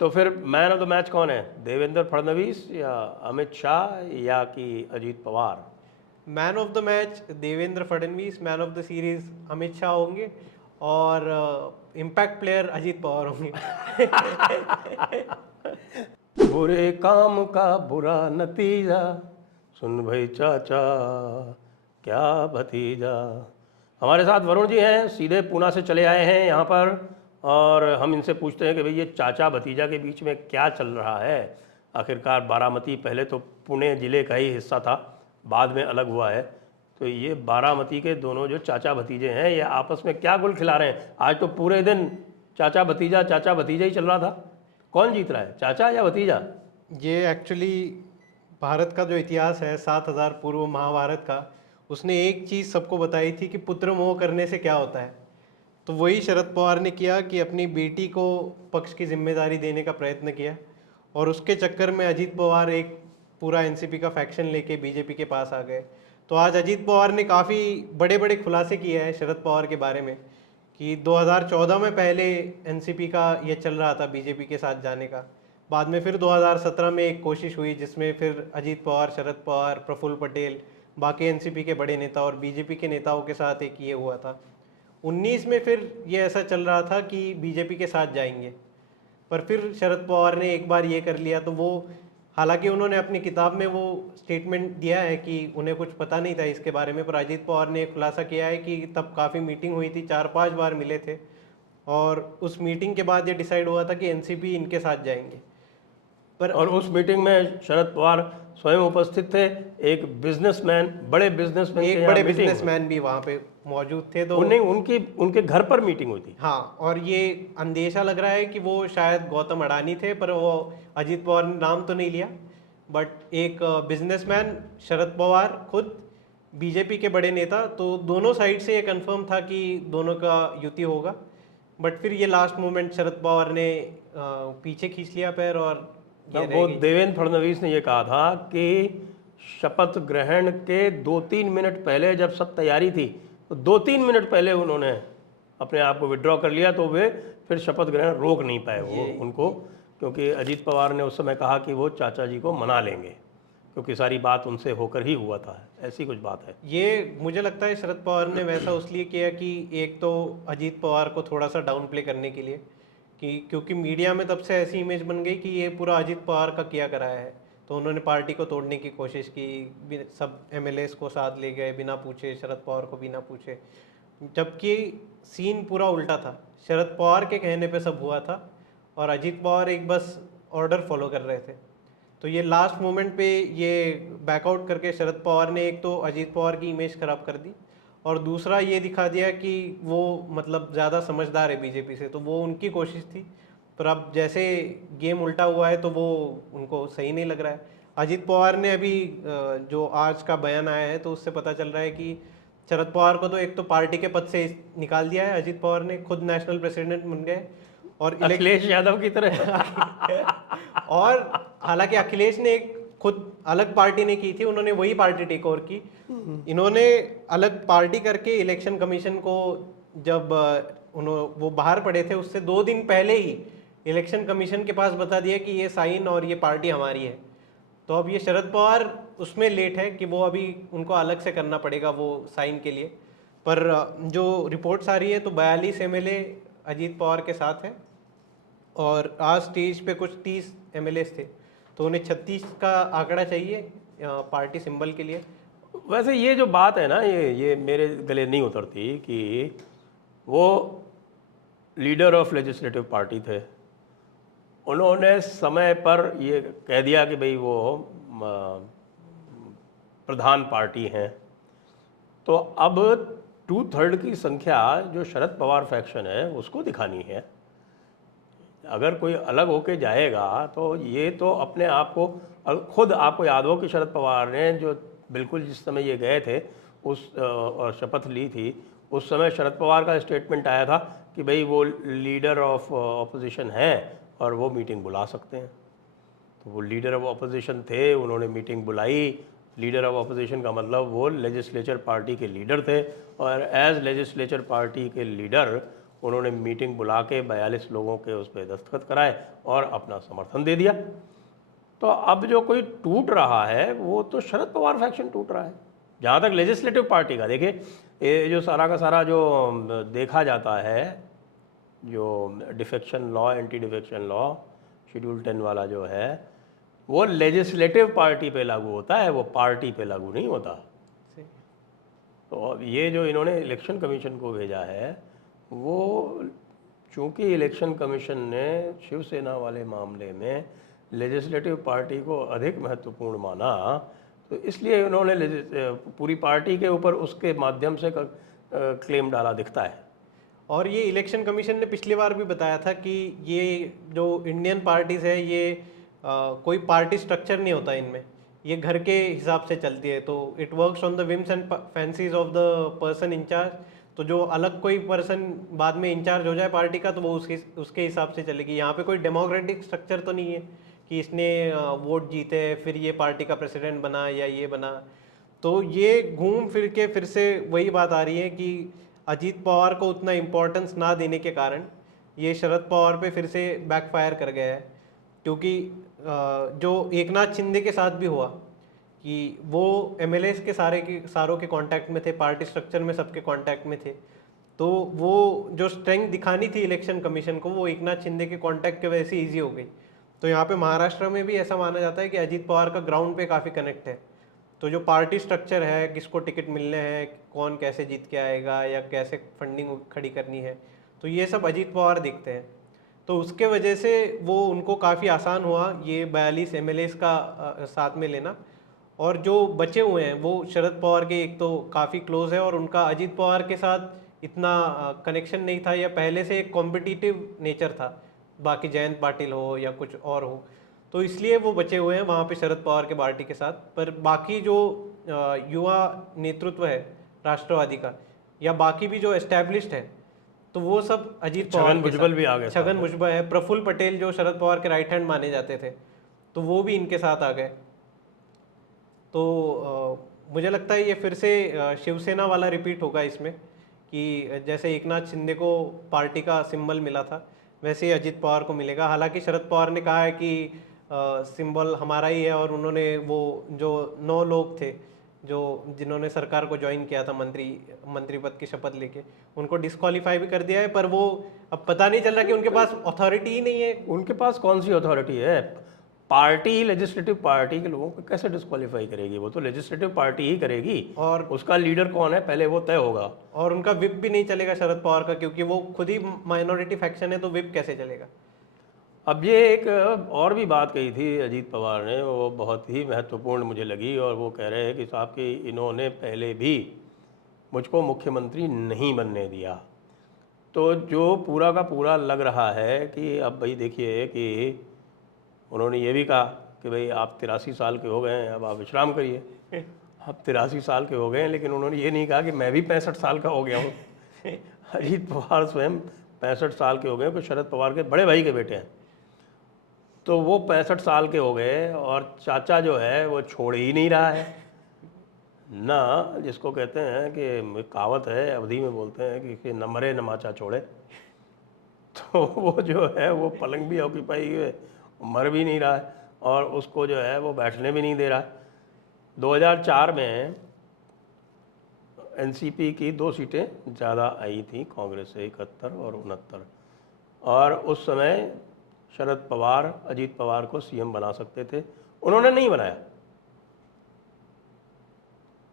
तो फिर man of the match कौन है, देवेंद्र फडणवीस या अमित शाह या कि Ajit Pawar? Man of the match Devendra Fadnavis, man of the series Amit Shah होंगे और इम्पैक्ट प्लेयर अजीत पवार होंगे। बुरे काम का बुरा नतीजा, सुन भाई चाचा क्या भतीजा। हमारे साथ वरुण जी हैं, सीधे पूना से चले आए हैं यहाँ पर, और हम इनसे पूछते हैं कि भाई ये चाचा भतीजा के बीच में क्या चल रहा है। आखिरकार बारामती पहले तो पुणे ज़िले का ही हिस्सा था, बाद में अलग हुआ है। तो ये बारामती के दोनों जो चाचा भतीजे हैं, ये आपस में क्या गुल खिला रहे हैं? आज तो पूरे दिन चाचा भतीजा ही चल रहा था। कौन जीत रहा है, चाचा या भतीजा? ये एक्चुअली भारत का जो इतिहास है 7000 पूर्व महाभारत का, उसने एक चीज़ सबको बताई थी कि पुत्र मोह करने से क्या होता है। तो वही शरद पवार ने किया कि अपनी बेटी को पक्ष की जिम्मेदारी देने का प्रयत्न किया, और उसके चक्कर में अजीत पवार एक पूरा एनसीपी का फैक्शन लेके बीजेपी के पास आ गए। तो आज अजीत पवार ने काफ़ी बड़े बड़े खुलासे किए हैं शरद पवार के बारे में, कि 2014 में पहले एनसीपी का ये चल रहा था बीजेपी के साथ जाने का, बाद में फिर 2017 में एक कोशिश हुई जिसमें फिर अजीत पवार, शरद पवार, प्रफुल्ल पटेल, बाकी एनसीपी के बड़े नेता और बीजेपी के नेताओं के साथ एक ये हुआ था। 19 में फिर ये ऐसा चल रहा था कि बीजेपी के साथ जाएंगे, पर फिर शरद पवार ने एक बार ये कर लिया। तो वो, हालांकि उन्होंने अपनी किताब में वो स्टेटमेंट दिया है कि उन्हें कुछ पता नहीं था इसके बारे में, पर अजीत पवार ने खुलासा किया है कि तब काफ़ी मीटिंग हुई थी, 4-5 बार मिले थे, और उस मीटिंग के बाद ये डिसाइड हुआ था कि एनसीपी इनके साथ जाएंगे। पर और उस मीटिंग में शरद पवार स्वयं उपस्थित थे, एक बिजनेसमैन, बड़े बिजनेसमैन के एक यहाँ बड़े मीटिंग हुई। बिजनेसमैन भी वहाँ पे मौजूद थे। तो उन्हें उनके घर पर मीटिंग हुई थी। हाँ, और ये अंदेशा लग रहा है कि वो शायद गौतम अडानी थे, पर वो अजीत पवार ने नाम तो नहीं लिया। बट एक बिजनेसमैन, शरद पवार खुद, बीजेपी के बड़े नेता, तो दोनों साइड से ये कंफर्म था कि दोनों का युति होगा। बट फिर ये लास्ट मोमेंट शरद पवार ने पीछे खींच लिया पैर, और ये रह वो गई। देवेंद्र फडणवीस ने ये कहा था कि शपथ ग्रहण के 2-3 मिनट पहले जब सब तैयारी थी, तो 2-3 मिनट पहले उन्होंने अपने आप को विड्रॉ कर लिया, तो वे फिर शपथ ग्रहण रोक नहीं पाए वो उनको, क्योंकि अजीत पवार ने उस समय कहा कि वो चाचा जी को मना लेंगे, क्योंकि सारी बात उनसे होकर ही हुआ था। ऐसी कुछ बात है। ये मुझे लगता है शरद पवार ने वैसा उसलिए किया कि एक तो अजीत पवार को थोड़ा सा डाउन प्ले करने के लिए, कि क्योंकि मीडिया में तब से ऐसी इमेज बन गई कि ये पूरा अजीत पवार का किया कराया है, तो उन्होंने पार्टी को तोड़ने की कोशिश की, सब एमएलएस को साथ ले गए बिना पूछे, शरद पवार को बिना पूछे। जबकि सीन पूरा उल्टा था, शरद पवार के कहने पे सब हुआ था, और अजीत पवार एक बस ऑर्डर फॉलो कर रहे थे। तो ये लास्ट मोमेंट पे ये बैकआउट करके शरद पवार ने एक तो अजीत पवार की इमेज खराब कर दी, और दूसरा ये दिखा दिया कि वो मतलब ज़्यादा समझदार है बीजेपी से, तो वो उनकी कोशिश थी। पर अब जैसे गेम उल्टा हुआ है तो वो उनको सही नहीं लग रहा है। अजीत पवार ने अभी जो आज का बयान आया है, तो उससे पता चल रहा है कि शरद पवार को तो एक तो पार्टी के पद से निकाल दिया है, अजीत पवार ने खुद नेशनल प्रेसिडेंट बन गए, और अखिलेश यादव की तरह। और हालांकि अखिलेश ने एक खुद अलग पार्टी ने की थी, उन्होंने वही पार्टी टेक ओवर की। इन्होंने अलग पार्टी करके इलेक्शन कमीशन को, जब वो बाहर पड़े थे उससे 2 दिन पहले ही इलेक्शन कमीशन के पास बता दिया कि ये साइन और ये पार्टी हमारी है। तो अब ये शरद पवार उसमें लेट है कि वो अभी उनको अलग से करना पड़ेगा वो साइन के लिए। पर जो रिपोर्ट्स आ रही है तो 42 एमएलए अजीत पवार के साथ है, और आज स्टेज पे कुछ 30 एमएलएस थे, तो उन्हें 36 का आंकड़ा चाहिए पार्टी सिंबल के लिए। वैसे ये जो बात है ना, ये मेरे गले नहीं उतरती कि वो लीडर ऑफ लेजिस्लेटिव पार्टी थे, उन्होंने समय पर ये कह दिया कि भाई वो प्रधान पार्टी हैं, तो अब 2/3 की संख्या जो शरद पवार फैक्शन है उसको दिखानी है। अगर कोई अलग होके जाएगा तो ये तो अपने आप को, खुद आपको याद हो कि शरद पवार ने जो बिल्कुल जिस समय ये गए थे उस और शपथ ली थी, उस समय शरद पवार का स्टेटमेंट आया था कि भाई वो लीडर ऑफ ऑपोजिशन हैं और वो मीटिंग बुला सकते हैं। तो वो लीडर ऑफ ऑपोजिशन थे, उन्होंने मीटिंग बुलाई। लीडर ऑफ ऑपोजिशन का मतलब वो लेजिस्लेचर पार्टी के लीडर थे, और एज लेजिस्लेचर पार्टी के लीडर उन्होंने मीटिंग बुला के 42 लोगों के उस पर दस्तखत कराए और अपना समर्थन दे दिया। तो अब जो कोई टूट रहा है वो तो शरद पवार फैक्शन टूट रहा है। जहाँ तक लेजिस्लेटिव पार्टी का, देखिए ये जो सारा का सारा जो देखा जाता है, जो defection law, anti defection law schedule 10 वाला जो है, वो लेजिस्लेटिव पार्टी पे लागू होता है, वो पार्टी पे लागू नहीं होता। सही। तो अब ये जो इन्होंने इलेक्शन कमीशन को भेजा है, वो चूंकि इलेक्शन कमीशन ने शिवसेना वाले मामले में लेजिस्लेटिव पार्टी को अधिक महत्वपूर्ण माना, तो इसलिए उन्होंने पूरी पार्टी के ऊपर उसके माध्यम से क्लेम डाला दिखता है। और ये इलेक्शन कमीशन ने पिछली बार भी बताया था कि ये जो इंडियन पार्टीज है ये कोई पार्टी स्ट्रक्चर नहीं होता इनमें, ये घर के हिसाब से चलती है। तो it works on the whims and fancies of the person in charge. तो जो अलग कोई पर्सन बाद में इंचार्ज हो जाए पार्टी का तो वो उसके हिसाब से चलेगी। यहाँ पे कोई डेमोक्रेटिक स्ट्रक्चर तो नहीं है कि इसने वोट जीते फिर ये पार्टी का प्रेसिडेंट बना या ये बना। तो ये घूम फिर के फिर से वही बात आ रही है कि अजीत पवार को उतना इम्पोर्टेंस ना देने के कारण ये शरद पवार पे फिर से बैकफायर कर गया है। क्योंकि जो एकनाथ शिंदे के साथ भी हुआ कि वो एमएलएस के सारों के कांटेक्ट में थे, पार्टी स्ट्रक्चर में सबके कांटेक्ट में थे। तो वो जो स्ट्रेंथ दिखानी थी इलेक्शन कमीशन को वो एकनाथ शिंदे के कांटेक्ट की वजह से ईजी हो गई। तो यहाँ पे महाराष्ट्र में भी ऐसा माना जाता है कि अजीत पवार का ग्राउंड पे काफ़ी कनेक्ट है। तो जो पार्टी स्ट्रक्चर है, किसको टिकट मिलने हैं, कौन कैसे जीत के आएगा या कैसे फंडिंग खड़ी करनी है, तो ये सब अजीत पवार देखते हैं। तो उसके वजह से वो उनको काफ़ी आसान हुआ ये 42 एमएलएस का साथ में लेना। और जो बचे हुए हैं वो शरद पवार के एक तो काफ़ी क्लोज है और उनका अजीत पवार के साथ इतना कनेक्शन नहीं था या पहले से एक कॉम्पिटिटिव नेचर था, बाकी जयंत पाटिल हो या कुछ और हो। तो इसलिए वो बचे हुए हैं वहाँ पे शरद पवार के पार्टी के साथ। पर बाकी जो युवा नेतृत्व है राष्ट्रवादी का या बाकी भी जो एस्टैब्लिश्ड है तो वो सब अजीत पवार छगन भुजबल भी आ गए। छगन भुजबल है, प्रफुल्ल पटेल जो शरद पवार के राइट हैंड माने जाते थे तो वो भी इनके साथ आ गए। तो मुझे लगता है ये फिर से शिवसेना वाला रिपीट होगा इसमें कि जैसे एकनाथ शिंदे को पार्टी का सिंबल मिला था वैसे ही अजीत पवार को मिलेगा। हालांकि शरद पवार ने कहा है कि सिंबल हमारा ही है और उन्होंने वो जो 9 लोग थे जो जिन्होंने सरकार को ज्वाइन किया था मंत्री पद की शपथ लेके उनको डिस्क्वालीफाई भी कर दिया है। पर वो अब पता नहीं चल रहा कि उनके पास अथॉरिटी ही नहीं है। उनके पास कौन सी अथॉरिटी है? पार्टी, लेजिस्लेटिव पार्टी के लोगों को कैसे डिस्क्वालीफाई करेगी? वो तो लेजिस्लेटिव पार्टी ही करेगी और उसका लीडर कौन है पहले वो तय होगा। और उनका विप भी नहीं चलेगा शरद पवार का क्योंकि वो खुद ही माइनॉरिटी फैक्शन है, तो विप कैसे चलेगा? अब ये एक और भी बात कही थी अजीत पवार ने, वो बहुत ही महत्वपूर्ण मुझे लगी, और वो कह रहे हैं कि साहब कि इन्होंने पहले भी मुझको मुख्यमंत्री नहीं बनने दिया। तो जो पूरा का पूरा लग रहा है कि अब भाई देखिए कि उन्होंने ये भी कहा कि भाई आप 83 साल के हो गए हैं, अब आप विश्राम करिए। आप 83 साल के हो गए हैं, लेकिन उन्होंने ये नहीं कहा कि मैं भी 65 साल का हो गया हूँ। अजीत पवार स्वयं 65 साल के हो गए, तो शरद पवार के बड़े भाई के बेटे हैं। तो वो 65 साल के हो गए और चाचा जो है वो छोड़ ही नहीं रहा है ना, जिसको कहते हैं कि कहावत है अवधी में बोलते हैं कि न मरे न माचा छोड़े। तो वो जो है वो पलंग भी ऑक्यूपाई हुए, मर भी नहीं रहा है और उसको जो है वो बैठने भी नहीं दे रहा है। 2004 में एनसीपी की 2 सीटें ज़्यादा आई थी कांग्रेस से, 71 और 69, और उस समय शरद पवार अजीत पवार को सीएम बना सकते थे, उन्होंने नहीं बनाया।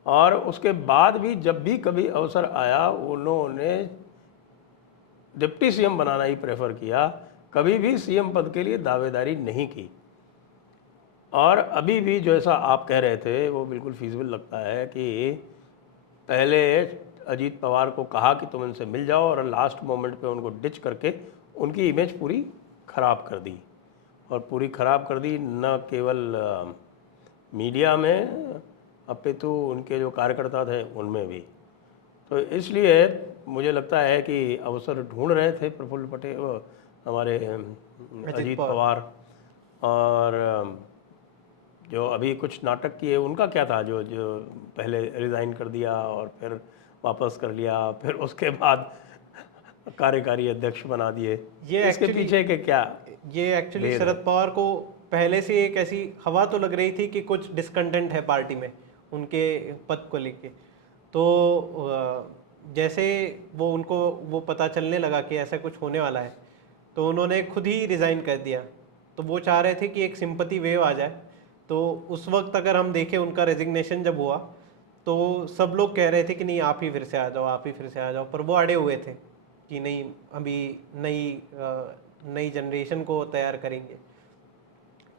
और उसके बाद भी जब भी कभी अवसर आया उन्होंने डिप्टी सीएम बनाना ही प्रेफर किया, कभी भी सीएम पद के लिए दावेदारी नहीं की। और अभी भी जैसा आप कह रहे थे वो बिल्कुल फीजिबल लगता है कि पहले अजीत पवार को कहा कि तुम इनसे मिल जाओ और लास्ट मोमेंट पे उनको डिच करके उनकी इमेज पूरी ख़राब कर दी, और पूरी ख़राब कर दी न केवल मीडिया में अपितु उनके जो कार्यकर्ता थे उनमें भी। तो इसलिए मुझे लगता है कि अवसर ढूंढ रहे थे प्रफुल्ल पटेल, हमारे अजीत पवार, और जो अभी कुछ नाटक किए उनका क्या था, जो पहले रिज़ाइन कर दिया और फिर वापस कर लिया, फिर उसके बाद कार्यकारी अध्यक्ष बना दिए। ये इसके actually- पीछे के क्या? ये एक्चुअली भेद शरद पवार को पहले से एक ऐसी हवा तो लग रही थी कि कुछ डिसकंटेंट है पार्टी में उनके पद को लेके। तो जैसे उनको वो पता चलने लगा कि ऐसा कुछ होने वाला है, तो उन्होंने खुद ही रिज़ाइन कर दिया। तो वो चाह रहे थे कि एक सिंपैथी वेव आ जाए। तो उस वक्त अगर हम देखें उनका रेजिग्नेशन जब हुआ, तो सब लोग कह रहे थे कि नहीं आप ही फिर से आ जाओ, आप ही फिर से आ जाओ, पर वो अड़े हुए थे कि नहीं, अभी नई जनरेशन को तैयार करेंगे।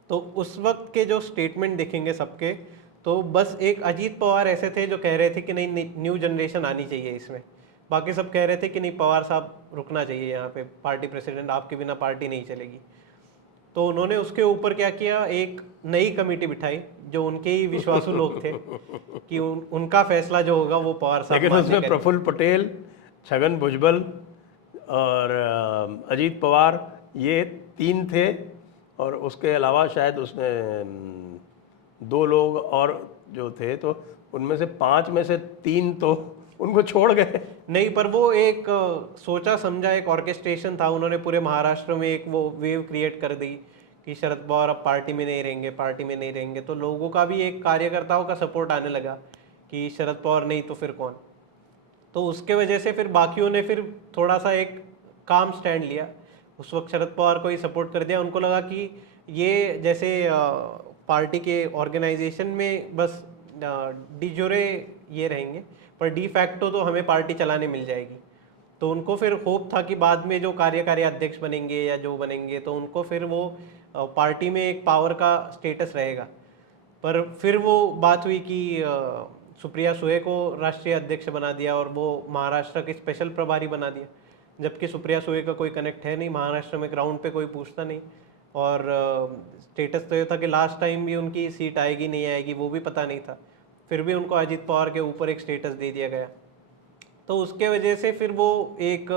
तो उस वक्त के जो स्टेटमेंट देखेंगे सबके, तो बस एक अजीत पवार ऐसे थे जो कह रहे थे कि नहीं, न्यू जनरेशन आनी चाहिए इसमें। बाकी सब कह रहे थे कि नहीं, पवार साहब रुकना चाहिए यहाँ पे, पार्टी प्रेसिडेंट, आपके बिना पार्टी नहीं चलेगी। तो उन्होंने उसके ऊपर क्या किया, एक नई कमेटी बिठाई जो उनके ही विश्वासु लोग थे कि उनका फैसला जो होगा वो पवार साहब लेकिन मान्य उसमें करेंगे। प्रफुल्ल पटेल, छगन भुजबल और अजीत पवार, ये 3 थे। और उसके अलावा शायद उसमें 2 लोग और जो थे, तो उनमें से 5 में से 3 तो उनको छोड़ गए। नहीं, पर वो एक सोचा समझा एक ऑर्केस्ट्रेशन था। उन्होंने पूरे महाराष्ट्र में एक वो वेव क्रिएट कर दी कि शरद पवार अब पार्टी में नहीं रहेंगे, पार्टी में नहीं रहेंगे। तो लोगों का भी, एक कार्यकर्ताओं का सपोर्ट आने लगा कि शरद पवार नहीं तो फिर कौन। तो उसके वजह से फिर बाकियों ने फिर थोड़ा सा एक काम स्टैंड लिया। उस वक्त शरद पवार को ही सपोर्ट कर दिया। उनको लगा कि ये जैसे पार्टी के ऑर्गेनाइजेशन में बस डिजोरे ये रहेंगे, पर डी फैक्टो तो हमें पार्टी चलाने मिल जाएगी। तो उनको फिर होप था कि बाद में जो कार्यकारी अध्यक्ष बनेंगे या जो बनेंगे, तो उनको फिर वो पार्टी में एक पावर का स्टेटस रहेगा। पर फिर वो बात हुई कि सुप्रिया सुळे को राष्ट्रीय अध्यक्ष बना दिया और वो महाराष्ट्र के स्पेशल प्रभारी बना दिया, जबकि सुप्रिया सुळे का कोई कनेक्ट है नहीं महाराष्ट्र में, ग्राउंड पे कोई पूछता नहीं। और स्टेटस तो ये था कि लास्ट टाइम भी उनकी सीट आएगी नहीं आएगी वो भी पता नहीं था, फिर भी उनको अजीत पवार के ऊपर एक स्टेटस दे दिया गया। तो उसके वजह से फिर वो एक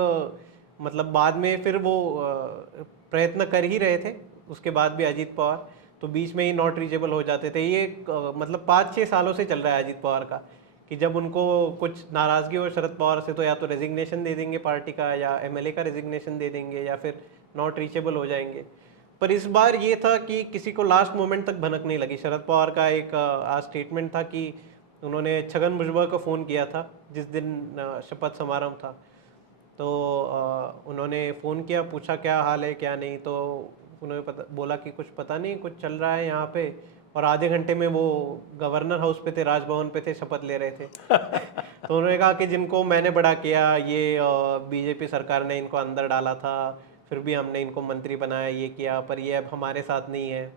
मतलब बाद में फिर वो प्रयत्न कर ही रहे थे उसके बाद भी अजीत पवार, तो बीच में ही नॉट रीचेबल हो जाते थे। ये मतलब 5-6 सालों से चल रहा है अजीत पवार का कि जब उनको कुछ नाराज़गी हो शरद पवार से, तो या तो रेजिग्नेशन दे देंगे पार्टी का, या एमएलए का रेजिग्नेशन दे देंगे, या फिर नॉट रीचेबल हो जाएंगे। पर इस बार ये था कि किसी को लास्ट मोमेंट तक भनक नहीं लगी। शरद पवार का एक आज स्टेटमेंट था कि उन्होंने छगन भुजबल को फ़ोन किया था जिस दिन शपथ समारोह था। तो उन्होंने फ़ोन किया, पूछा क्या हाल है क्या नहीं, तो उन्होंने बोला कि कुछ पता नहीं, कुछ चल रहा है यहाँ पे। और आधे घंटे में वो गवर्नर हाउस पे थे, राजभवन पे थे, शपथ ले रहे थे। तो उन्होंने कहा कि जिनको मैंने बड़ा किया, ये बीजेपी सरकार ने इनको अंदर डाला था, फिर भी हमने इनको मंत्री बनाया, ये किया, पर ये अब हमारे साथ नहीं है।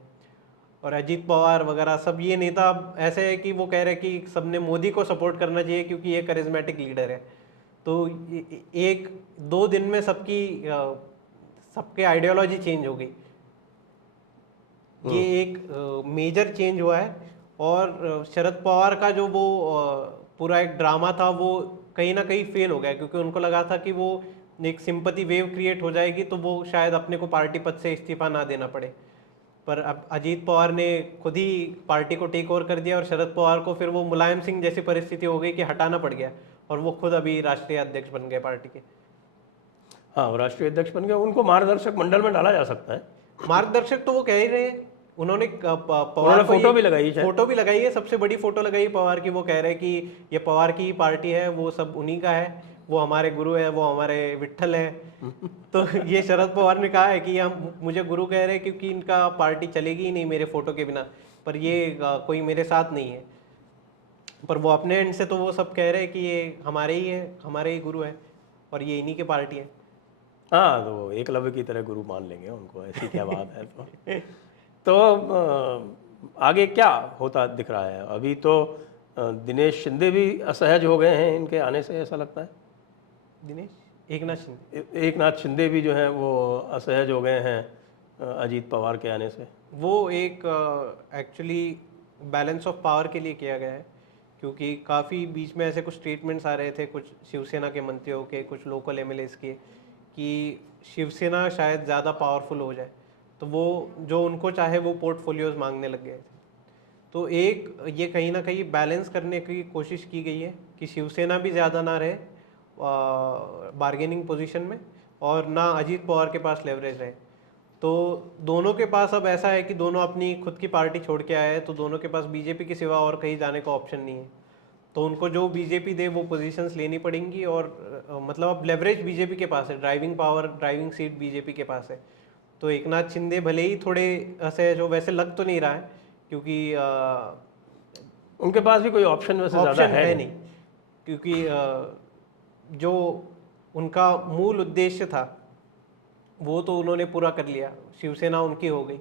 और अजीत पवार वगैरह सब ये नेता ऐसे है कि वो कह रहे कि सबने मोदी को सपोर्ट करना चाहिए क्योंकि ये करिज्मेटिक लीडर है। तो 1-2 दिन में सबके आइडियोलॉजी चेंज हो गई। ये एक मेजर चेंज हुआ है। और शरद पवार का जो वो पूरा एक ड्रामा था वो कहीं ना कहीं फेल हो गया, क्योंकि उनको लगा था कि वो एक सिंपैथी वेव क्रिएट हो जाएगी तो वो शायद अपने को पार्टी पद से इस्तीफा ना देना पड़े। पर अब अजीत पवार ने खुद ही पार्टी को टेक ओवर कर दिया और शरद पवार को फिर वो मुलायम सिंह जैसी परिस्थिति हो गई कि हटाना पड़ गया, और वो खुद अभी राष्ट्रीय अध्यक्ष बन गए पार्टी के। हाँ, वो राष्ट्रीय अध्यक्ष बन गया, उनको मार्गदर्शक मंडल में डाला जा सकता है। मार्गदर्शक तो वो कह ही रहे हैं। उन्होंने पवार उन्होंने को फोटो भी लगाई है, फोटो भी लगाई है, सबसे बड़ी फोटो लगाई है पवार की। वो कह रहे हैं कि ये पवार की पार्टी है, वो सब उन्हीं का है, वो हमारे गुरु है, वो हमारे विट्ठल है। तो ये शरद पवार ने कहा है कि हम मुझे गुरु कह रहे हैं क्योंकि इनका पार्टी चलेगी ही नहीं मेरे फोटो के बिना, पर ये कोई मेरे साथ नहीं है। पर वो अपने एंड से तो वो सब कह रहे हैं कि ये हमारे ही है, हमारे ही गुरु है और ये इन्हीं की पार्टी है। हाँ, तो एकलव्य की तरह गुरु मान लेंगे उनको, ऐसी क्या बात है। तो आगे क्या होता दिख रहा है? अभी तो दिनेश शिंदे भी असहज हो गए हैं इनके आने से, ऐसा लगता है। एकनाथ शिंदे भी जो हैं वो असहज हो गए हैं अजीत पवार के आने से। वो एक एक्चुअली बैलेंस ऑफ पावर के लिए किया गया है, क्योंकि काफ़ी बीच में ऐसे कुछ स्टेटमेंट्स आ रहे थे कुछ शिवसेना के मंत्रियों के, कुछ लोकल एमएलएस के, कि शिवसेना शायद ज़्यादा पावरफुल हो जाए, तो वो जो उनको चाहे वो पोर्टफोलियोज मांगने लग गए थे। तो एक ये कहीं ना कहीं बैलेंस करने की कोशिश की गई है कि शिवसेना भी ज़्यादा ना रहे बार्गेनिंग पोजीशन में और ना अजीत पवार के पास लेवरेज है। तो दोनों के पास अब ऐसा है कि दोनों अपनी खुद की पार्टी छोड़ के आए हैं, तो दोनों के पास बीजेपी के सिवा और कहीं जाने का ऑप्शन नहीं है। तो उनको जो बीजेपी दे वो पोजीशंस लेनी पड़ेंगी और मतलब अब लेवरेज बीजेपी के पास है, driving power, driving seat BJP के पास है। तो एकनाथ शिंदे भले ही थोड़े ऐसे जो वैसे लग तो नहीं रहा है, क्योंकि उनके पास भी कोई ऑप्शन वैसे ज़्यादा ऑप्शन है है नहीं। नहीं, क्योंकि जो उनका मूल उद्देश्य था वो तो उन्होंने पूरा कर लिया, शिवसेना उनकी हो गई।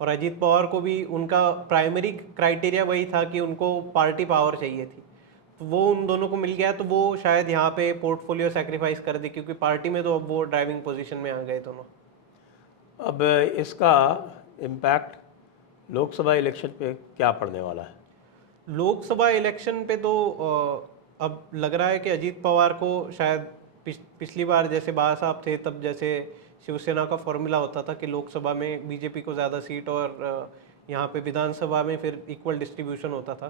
और अजीत पवार को भी उनका प्राइमरी क्राइटेरिया वही था कि उनको पार्टी पावर चाहिए थी, तो वो उन दोनों को मिल गया। तो वो शायद यहाँ पे पोर्टफोलियो सेक्रीफाइस कर दे, क्योंकि पार्टी में तो अब वो ड्राइविंग पोजीशन में आ गए दोनों। अब इसका इम्पैक्ट लोकसभा इलेक्शन पे क्या पड़ने वाला है? लोकसभा इलेक्शन पे तो अब लग रहा है कि अजीत पवार को शायद पिछली बार जैसे बाला साहब थे तब जैसे शिवसेना का फॉर्मूला होता था कि लोकसभा में बीजेपी को ज़्यादा सीट और यहाँ पे विधानसभा में फिर इक्वल डिस्ट्रीब्यूशन होता था।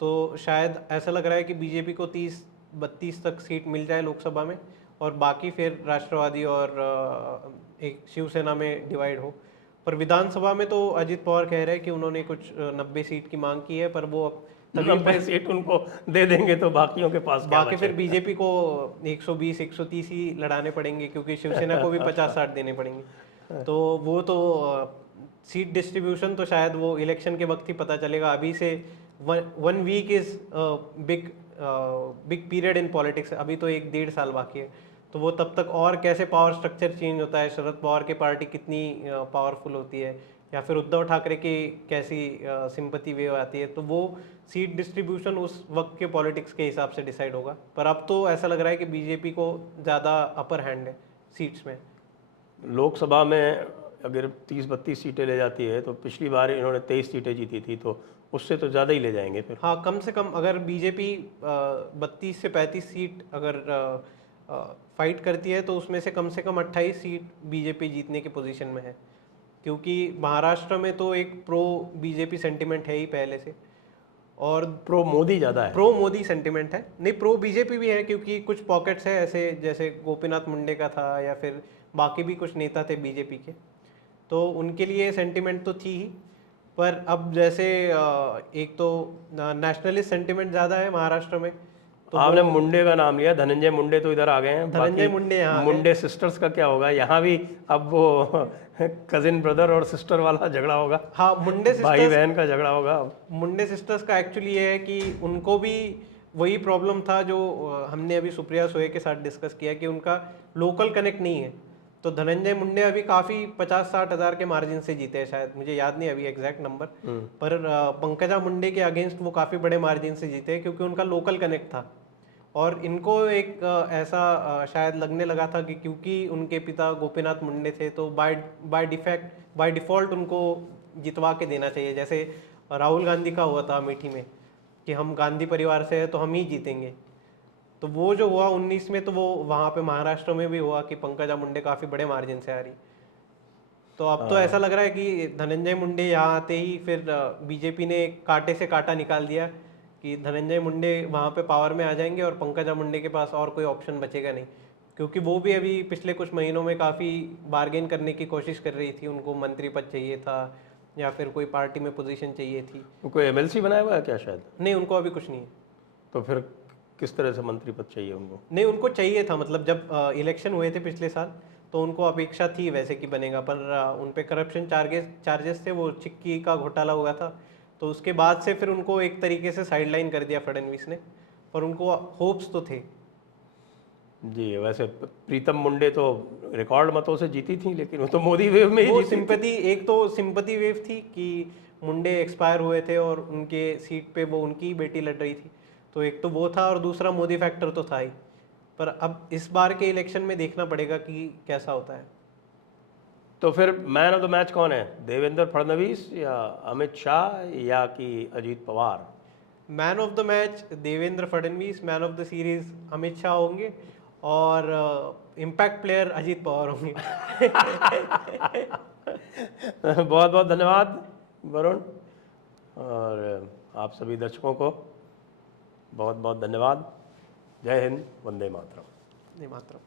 तो शायद ऐसा लग रहा है कि बीजेपी को 30-32 तक सीट मिल जाए लोकसभा में, और बाकी फिर राष्ट्रवादी और एक शिवसेना में डिवाइड हो। पर विधानसभा में तो अजीत पवार कह रहे हैं कि उन्होंने कुछ 90 सीट की मांग की है, पर वो अब तभी 90 सीट उनको दे देंगे तो बाकियों के पास क्या बाकी बचे? फिर बीजेपी को 120-130 ही लड़ाने पड़ेंगे, क्योंकि शिवसेना को भी 50-60 देने पड़ेंगे। तो वो तो सीट डिस्ट्रीब्यूशन तो शायद वो इलेक्शन के वक्त ही पता चलेगा। अभी से 1 week is big big period in politics, अभी तो 1-1.5 साल बाकी है। तो वो तब तक और कैसे पावर स्ट्रक्चर चेंज होता है, शरद पवार की पार्टी कितनी पावरफुल होती है, या फिर उद्धव ठाकरे की कैसी सिंपैथी वेव आती है, तो वो सीट डिस्ट्रीब्यूशन उस वक्त के पॉलिटिक्स के हिसाब से डिसाइड होगा। पर अब तो ऐसा लग रहा है कि बीजेपी को ज़्यादा अपर हैंड है सीट्स में। लोकसभा में अगर 30-32 सीटें ले जाती है तो पिछली बार इन्होंने 23 सीटें जीती थी, तो उससे तो ज़्यादा ही ले जाएंगे फिर। हाँ, कम से कम अगर बीजेपी 32 से 35 सीट अगर फाइट करती है तो उसमें से कम 28 सीट बीजेपी जीतने की पोजीशन में है, क्योंकि महाराष्ट्र में तो एक प्रो बीजेपी सेंटिमेंट है ही पहले से, और प्रो मोदी ज़्यादा है। प्रो मोदी सेंटिमेंट है, नहीं प्रो बीजेपी भी है, क्योंकि कुछ पॉकेट्स है ऐसे जैसे गोपीनाथ मुंडे का था, या फिर बाकी भी कुछ नेता थे बीजेपी के, तो उनके लिए सेंटिमेंट तो थी ही। पर अब जैसे एक तो नेशनलिस्ट सेंटिमेंट ज़्यादा है महाराष्ट्र में, तो आपने मुंडे का नाम लिया, धनंजय मुंडे तो इधर आ गए हैं। धनंजय बाकी मुंडे यहाँ आ गए। मुंडे सिस्टर्स का क्या होगा? यहाँ भी अब वो कजिन ब्रदर और सिस्टर वाला झगड़ा होगा। हाँ, मुंडे भाई सिस्टर्स, बहन का झगड़ा होगा। मुंडे सिस्टर्स का एक्चुअली ये है कि उनको भी वही प्रॉब्लम था जो हमने अभी सुप्रिया सुए के साथ डिस्कस किया, कि उनका लोकल कनेक्ट नहीं है। तो धनंजय मुंडे अभी काफ़ी 50-60 हज़ार के मार्जिन से जीते हैं, शायद मुझे याद नहीं अभी एग्जैक्ट नंबर, पर पंकजा मुंडे के अगेंस्ट वो काफ़ी बड़े मार्जिन से जीते हैं, क्योंकि उनका लोकल कनेक्ट था। और इनको एक ऐसा शायद लगने लगा था कि क्योंकि उनके पिता गोपीनाथ मुंडे थे, तो बाय डिफ़ॉल्ट उनको जितवा के देना चाहिए, जैसे राहुल गांधी का हुआ था अमेठी में कि हम गांधी परिवार से हैं तो हम ही जीतेंगे। तो वो जो हुआ 19 में, तो वो वहाँ पे महाराष्ट्र में भी हुआ कि पंकजा मुंडे काफ़ी बड़े मार्जिन से आ रही। तो अब तो ऐसा लग रहा है कि धनंजय मुंडे यहाँ आते ही फिर बीजेपी ने कांटे से कांटा निकाल दिया कि धनंजय मुंडे वहाँ पे पावर में आ जाएंगे और पंकजा मुंडे के पास और कोई ऑप्शन बचेगा नहीं, क्योंकि वो भी अभी पिछले कुछ महीनों में काफ़ी बार्गेन करने की कोशिश कर रही थी। उनको मंत्री पद चाहिए था या फिर कोई पार्टी में पोजीशन चाहिए थी। कोई एमएलसी बनाया हुआ है क्या? शायद नहीं, उनको अभी कुछ नहीं है। तो फिर किस तरह से मंत्री पद चाहिए उनको? नहीं, उनको चाहिए था, मतलब जब इलेक्शन हुए थे पिछले साल तो उनको अपेक्षा थी वैसे कि बनेगा, पर उन पे करप्शन चार्जेस थे, वो चिक्की का घोटाला हुआ था, तो उसके बाद से फिर उनको एक तरीके से साइडलाइन कर दिया फडणवीस ने, पर उनको होप्स तो थे। जी, वैसे प्रीतम मुंडे तो रिकॉर्ड मतों से जीती थी, लेकिन वो तो मोदी वेव में ही वो जीती थी। सिंपैथी, एक तो सिंपैथी वेव थी कि मुंडे एक्सपायर हुए थे और उनके सीट पे वो उनकी बेटी लड़ रही थी, तो एक तो वो था, और दूसरा मोदी फैक्टर तो था ही। पर अब इस बार के इलेक्शन में देखना पड़ेगा कि कैसा होता है। तो फिर मैन ऑफ द मैच कौन है? देवेंद्र फडणवीस या अमित शाह या कि Ajit Pawar? Man of the match Devendra Fadnavis, man of the series Amit Shah होंगे, और इम्पैक्ट प्लेयर अजीत पवार होंगे। बहुत बहुत धन्यवाद वरुण, और आप सभी दर्शकों को बहुत बहुत धन्यवाद। जय हिंद, वंदे मातरम। वंदे मातरम।